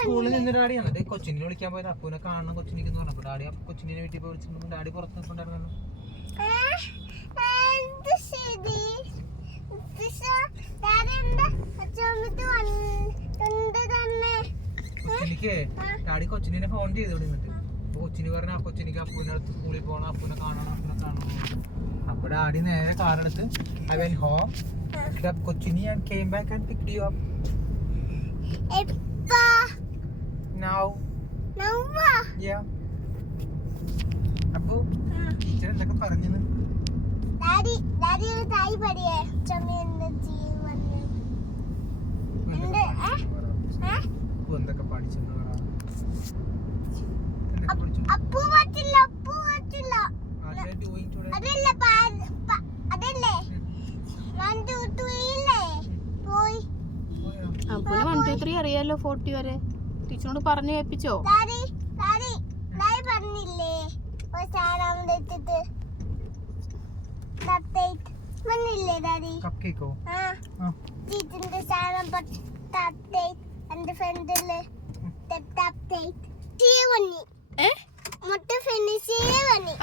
സ്കൂളിൽ നിന്ന് ഡാഡി എന്നിട്ട് കൊച്ചിനെ വിളിക്കാൻ പോയത് അപ്പൂനെ കാണണം കൊച്ചിനിക്ക് പറഞ്ഞപ്പോ ഡാഡി കൊച്ചിനെ വീട്ടിൽ പോയി വിളിച്ചിട്ടുണ്ടെങ്കിൽ ഡാഡി പുറത്ത് നിൽക്കണ്ടായിരുന്നു. കൊച്ചിനിക്ക് ഡാഡി കൊച്ചിനെ ഫോൺ ചെയ്ത് വിടുന്നിട്ട് അപ്പൊ കൊച്ചിന് പറഞ്ഞ കൊച്ചിനിക്ക് അപ്പൂനെ അടുത്ത് സ്കൂളിൽ പോകണം, അപ്പൂനെ കാണണം, അപ്പൂനെ കാണണം. അപ്പൊ ഡാഡി നേരെ കാറെടുത്ത് I went home, picked up കൊച്ചിനെ and came back and picked you up. Now. Yeah. അപ്പൊ ടീച്ചർ എന്തൊക്കെ പറഞ്ഞു? എന്തൊക്കെ പഠിച്ചു? അപ്പൂന് 1 2 3 അറിയാലോ 40 വരെ. ടീച്ചറിനോട് പറഞ്ഞു കേൾപ്പിച്ചോ?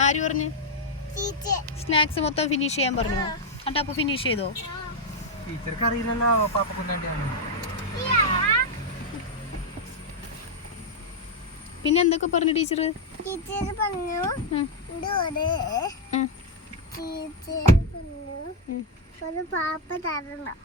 ആര് പറഞ്ഞു? സ്നാക്സ് മൊത്തം ഫിനിഷ് ചെയ്യാൻ പറഞ്ഞു. എന്നിട്ട് അപ്പൊ ഫിനിഷ് ചെയ്തോ? ടീച്ചർക്ക് അറിയില്ലല്ലോ പാപ്പ കൊണ്ടാണ്. പിന്നെ എന്തൊക്കെ പറഞ്ഞു ടീച്ചർ? പറഞ്ഞു ഒരു പാപ്പ തരണം.